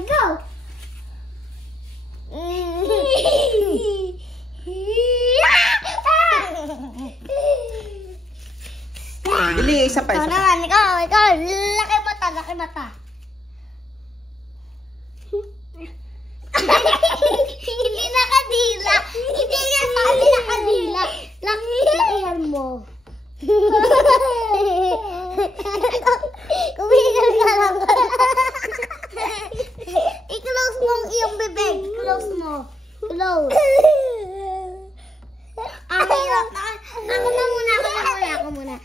Go! Bili, isa pa, isa pa. Naman, ikaw. Laki mata. Hindi nakadila. Hindi yan sabi nakadila. Lakihan mo. Kumigal ka lang. I-close mo ang iyong bibig. Close mo. Close. Ang hirap. Ako muna.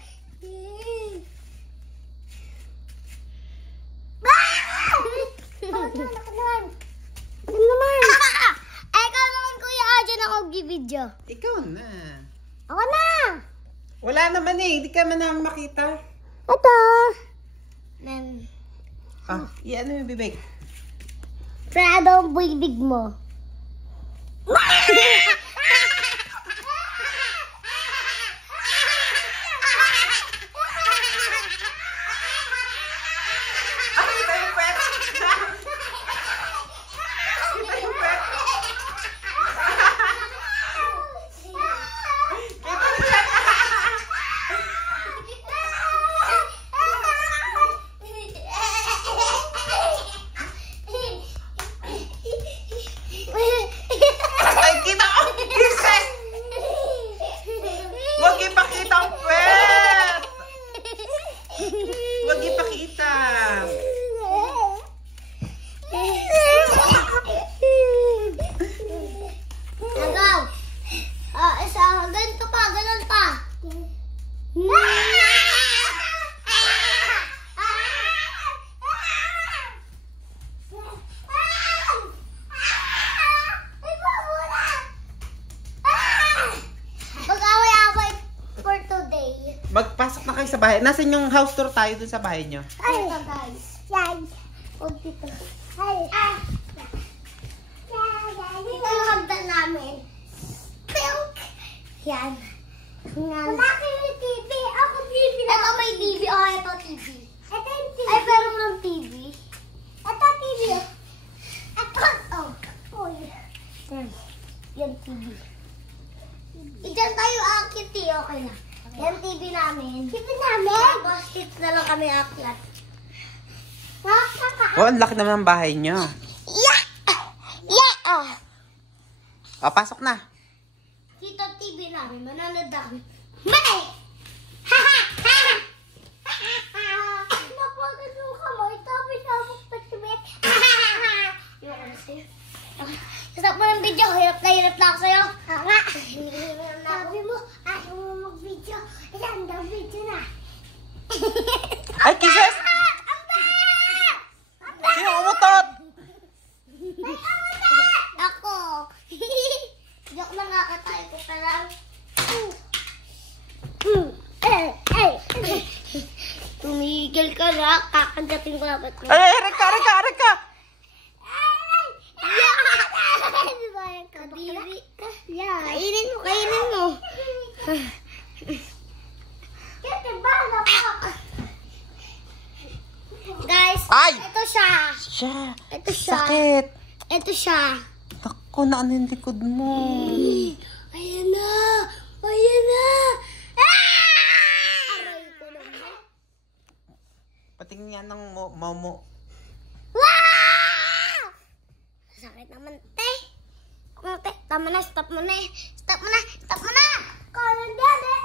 Ikaw naman, Kuya Arjun, ako mag-video. Ikaw na. Ako na. Wala naman eh. Hindi ka man naman makita. Ito. Ano yung bibig? Prado ang bibig mo. Huwag ipakita. Agaw. Ganito pa, ganun pa. Mag-away-away for today. Magpasok na kayo sa bahay. Nasaan yung house tour tayo dun sa bahay nyo? Ay, ito guys. Yan. Huwag dito. Ay. Ito yung hagdan namin. Pink. Yan. Wala kayo TV. Ako TV lang. Ito may TV. Oh, ito TV. Ito yung TV. Ay, pero walang TV. Ito TV. Ito. Oh. Yan. Yan TV. Diyan tayo akit eh. Okay na. Yan TV namin. TV namin? Tapos hits na lang kami aklat. Oh, ang laki naman ng bahay nyo. Yeah! Pasok na. Dito TV namin. Manonood kami. Bye! Napagan yung kamay. Tapos sabok patibit. Yung ano sa'yo. Stop mo ng video. Hirap na ako sa'yo. Nga. Sabi mo, ayaw mo mag-video. Ayan, daw video na. Ay, kisses! Sino umutot? Ako. Joke lang nga ka tayo ko pa lang. Tumigil ka na. Kakandating ko dapat mo. Ay, reka! Kadiri ka. Kainin mo. Guys, Ay! ito siya. Sakit. Ito siya. Naku, na ano yung likod mo? Ayan na. Aray ko naman. Patingin nga ng momo. Wow! Sakit naman, te. Tama na, stop mo na. Kalan dali.